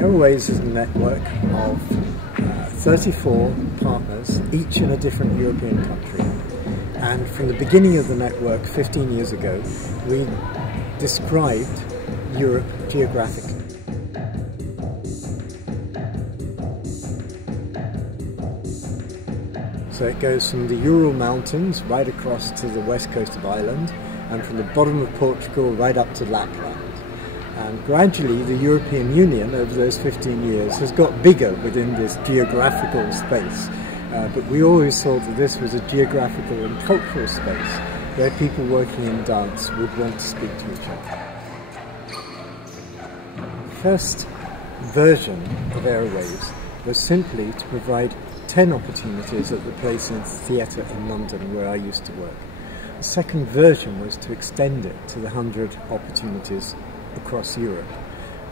Aerowaves is a network of 34 partners, each in a different European country. And from the beginning of the network 15 years ago, we described Europe geographically. So it goes from the Ural Mountains right across to the west coast of Ireland, and from the bottom of Portugal right up to Lapland. And gradually the European Union over those 15 years has got bigger within this geographical space. But we always thought that this was a geographical and cultural space where people working in dance would want to speak to each other. The first version of Aerowaves was simply to provide 10 opportunities at the Place in Theatre in London where I used to work. The second version was to extend it to the 100 opportunities across Europe.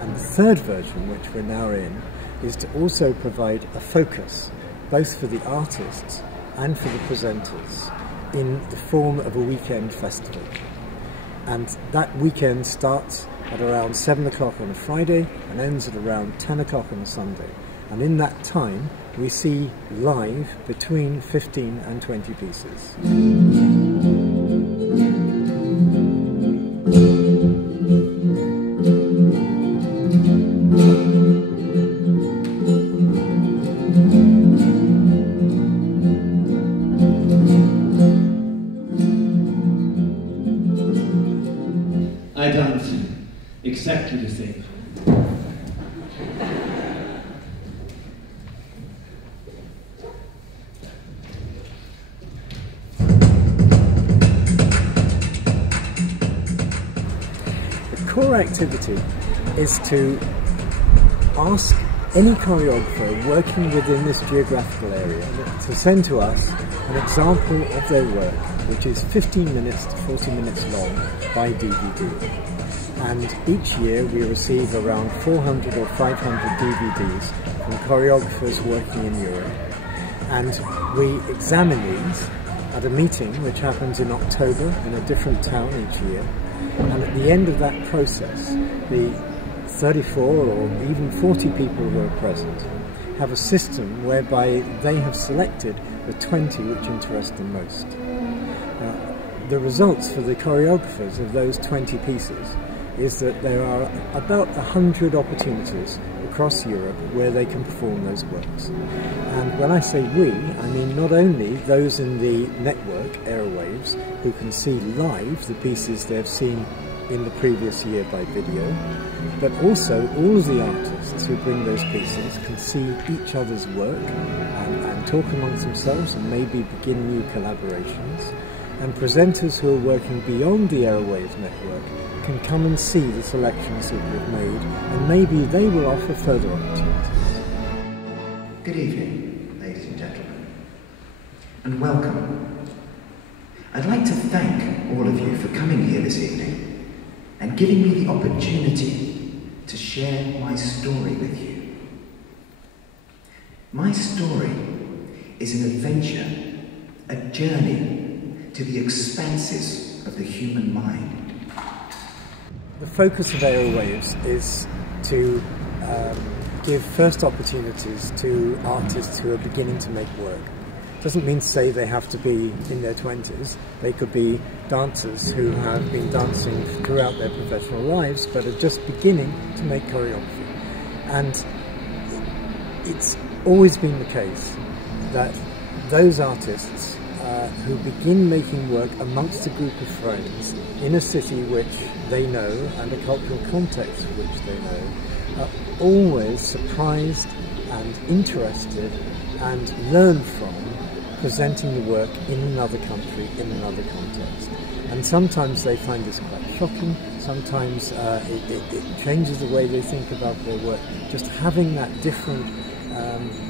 And the third version, which we're now in, is to also provide a focus, both for the artists and for the presenters, in the form of a weekend festival. And that weekend starts at around 7 o'clock on a Friday and ends at around 10 o'clock on a Sunday. And in that time, we see live between 15 and 20 pieces. I dance exactly the same. The core activity is to ask any choreographer working within this geographical area to send to us an example of their work, which is 15 minutes to 40 minutes long by DVD. And each year we receive around 400 or 500 DVDs from choreographers working in Europe. And we examine these at a meeting which happens in October in a different town each year. And at the end of that process, the 34 or even 40 people who are present have a system whereby they have selected the 20 which interest them most. The results for the choreographers of those 20 pieces is that there are about 100 opportunities across Europe where they can perform those works. And when I say we, I mean not only those in the network, Aerowaves, who can see live the pieces they've seen in the previous year by video, but also all of the artists who bring those pieces can see each other's work and talk amongst themselves and maybe begin new collaborations. And presenters who are working beyond the Aerowaves network can come and see the selections that we've made, and maybe they will offer further opportunities. Good evening, ladies and gentlemen, and welcome. I'd like to thank all of you for coming here this evening and giving me the opportunity to share my story with you. My story is an adventure, a journey to the expanses of the human mind. The focus of Aerowaves is to give first opportunities to artists who are beginning to make work. Doesn't mean to say they have to be in their 20s. They could be dancers who have been dancing throughout their professional lives but are just beginning to make choreography. And it's always been the case that those artists who begin making work amongst a group of friends in a city which they know and a cultural context which they know are always surprised and interested and learn from presenting the work in another country, in another context. And sometimes they find this quite shocking, sometimes it changes the way they think about their work. Just having that different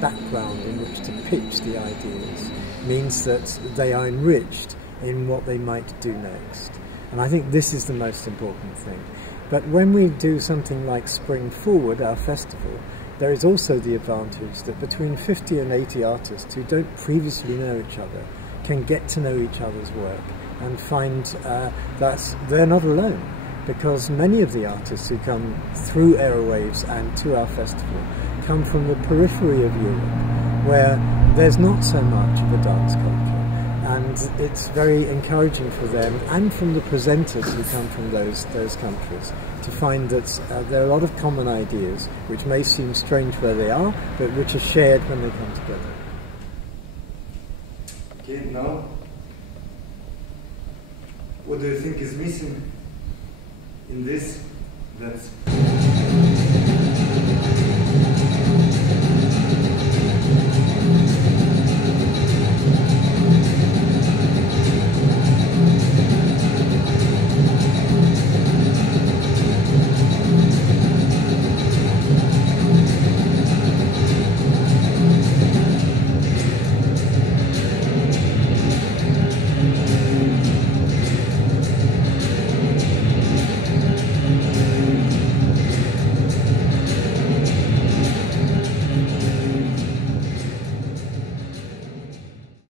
background in which to pitch the ideas means that they are enriched in what they might do next. And I think this is the most important thing. But when we do something like Spring Forward, our festival, there is also the advantage that between 50 and 80 artists who don't previously know each other can get to know each other's work and find that they're not alone. because many of the artists who come through Aerowaves and to our festival come from the periphery of Europe, where there's not so much of a dance culture, and it's very encouraging for them and from the presenters who come from those countries to find that there are a lot of common ideas which may seem strange where they are, but which are shared when they come together. Okay, now, what do you think is missing in this? That's